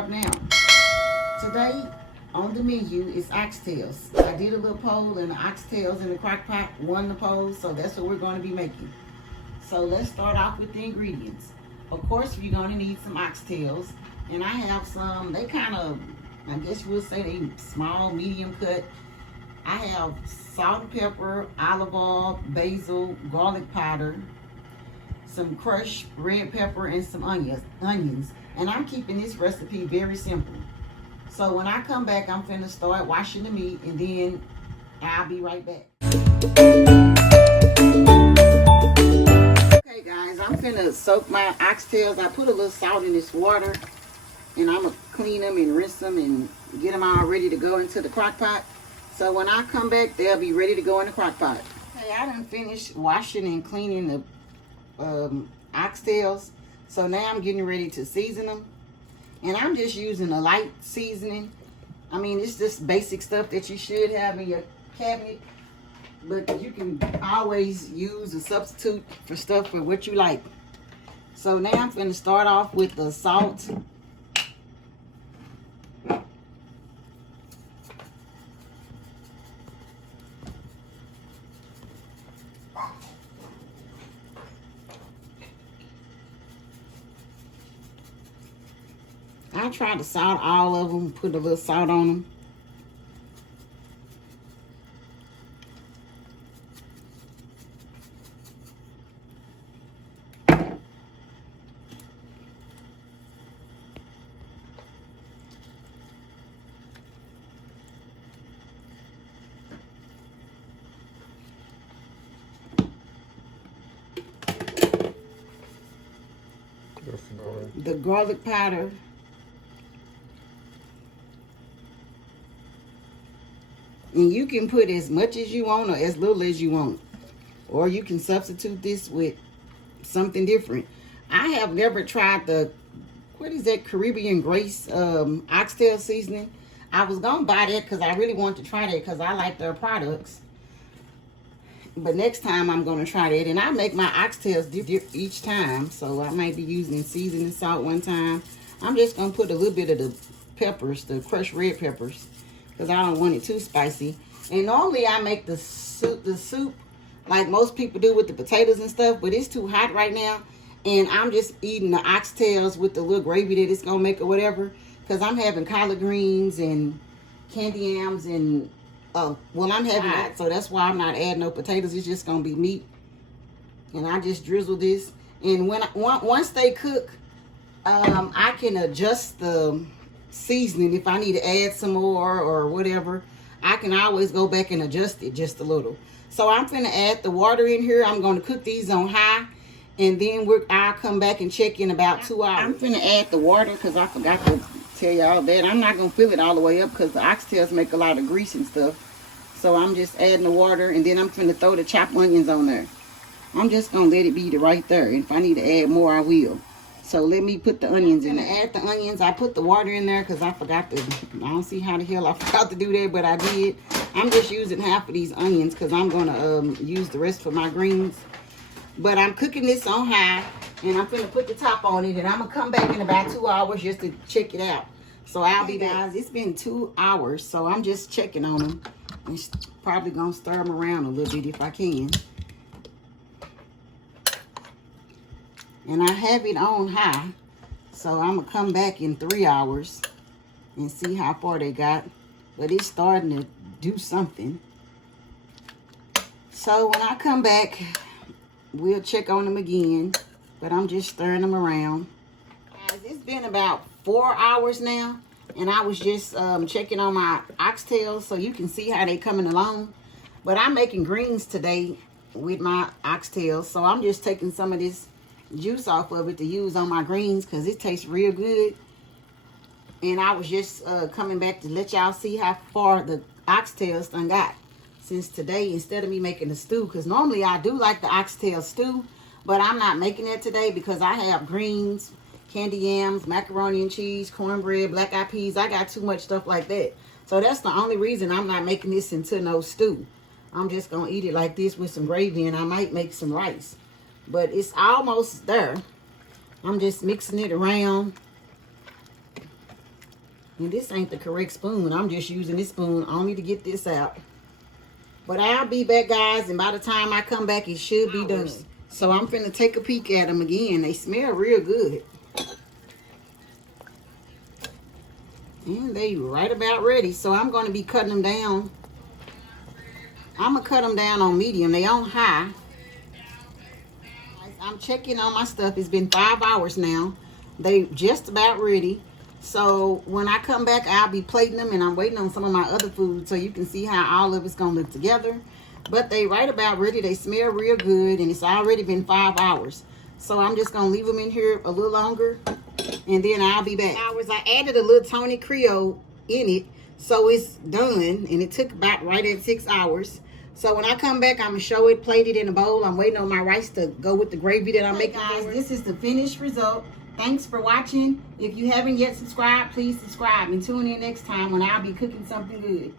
start now. Today on the menu is oxtails. I did a little poll and the oxtails in the crock pot won the poll, so that's what we're going to be making. So let's start off with the ingredients. Of course, you're going to need some oxtails, and I have some, they kind of, I guess you would say they small, medium cut. I have salt and pepper, olive oil, basil, garlic powder, some crushed red pepper, and some onions. And I'm keeping this recipe very simple. So when I come back, I'm finna start washing the meat, and then I'll be right back. Okay guys, I'm finna soak my oxtails. I put a little salt in this water, and I'm gonna clean them and rinse them and get them all ready to go into the crock pot. So when I come back, they'll be ready to go in the crock pot. Okay, I done finished washing and cleaning the oxtails. So now I'm getting ready to season them. And I'm just using a light seasoning. I mean, it's just basic stuff that you should have in your cabinet. But you can always use a substitute for stuff for what you like. So now I'm going to start off with the salt. I try to salt all of them, put a little salt on them. The garlic powder. And you can put as much as you want or as little as you want. Or you can substitute this with something different. I have never tried the, what is that, Caribbean Grace oxtail seasoning. I was going to buy that because I really want to try that because I like their products. But next time I'm going to try that. And I make my oxtails each time. So I might be using seasoning salt one time. I'm just going to put a little bit of the peppers, the crushed red peppers, because I don't want it too spicy. And normally I make the soup like most people do with the potatoes and stuff, but it's too hot right now. And I'm just eating the oxtails with the little gravy that it's going to make or whatever, because I'm having collard greens and candy yams and, well, I'm having that, so that's why I'm not adding no potatoes. It's just going to be meat. And I just drizzle this. And when once they cook, I can adjust the seasoning. If I need to add some more or whatever, I can always go back and adjust it just a little. So I'm finna add the water in here. I'm going to cook these on high, and then I'll come back and check in about 2 hours. I'm finna add the water because I forgot to tell y'all that. I'm not going to fill it all the way up because the oxtails make a lot of grease and stuff. So I'm just adding the water, and then I'm finna throw the chopped onions on there. I'm just going to let it be right there. And if I need to add more, I will. So let me put the onions in there. Add the onions. I put the water in there because I forgot to. I don't see how the hell I forgot to do that, but I did. I'm just using half of these onions because I'm going to use the rest for my greens. But I'm cooking this on high, and I'm going to put the top on it, and I'm going to come back in about 2 hours just to check it out. So I'll be back. Guys, it's been 2 hours, so I'm just checking on them. I'm probably going to stir them around a little bit if I can. And I have it on high, so I'm going to come back in 3 hours and see how far they got. But it's starting to do something. So when I come back, we'll check on them again. But I'm just stirring them around. Guys, it's been about 4 hours now, and I was just checking on my oxtails so you can see how they coming along. But I'm making greens today with my oxtails, so I'm just taking some of this juice off of it to use on my greens because it tastes real good. And I was just coming back to let y'all see how far the oxtails done got since today, instead of me making a stew, because normally I do like the oxtail stew, but I'm not making it today because I have greens, candy yams, macaroni and cheese, cornbread, black eyed peas. I got too much stuff like that. So that's the only reason I'm not making this into no stew. I'm just gonna eat it like this with some gravy, and I might make some rice. But it's almost there. I'm just mixing it around. And this ain't the correct spoon. I'm just using this spoon only to get this out. But I'll be back, guys, and by the time I come back, it should be done. So I'm finna take a peek at them again. They smell real good. And they right about ready. So I'm going to be cutting them down. I'm going to cut them down on medium. They on high. I'm checking on my stuff. It's been 5 hours now. They just about ready. So when I come back, I'll be plating them, and I'm waiting on some of my other food so you can see how all of it's going to look together. But they right about ready. They smell real good, and it's already been 5 hours. So I'm just going to leave them in here a little longer, and then I'll be back. I added a little Tony Creole in it, so it's done, and it took about right at 6 hours. So when I come back, I'm going to show it, plate it in a bowl. I'm waiting on my rice to go with the gravy that I'm making. Guys, this is the finished result. Thanks for watching. If you haven't yet subscribed, please subscribe and tune in next time when I'll be cooking something good.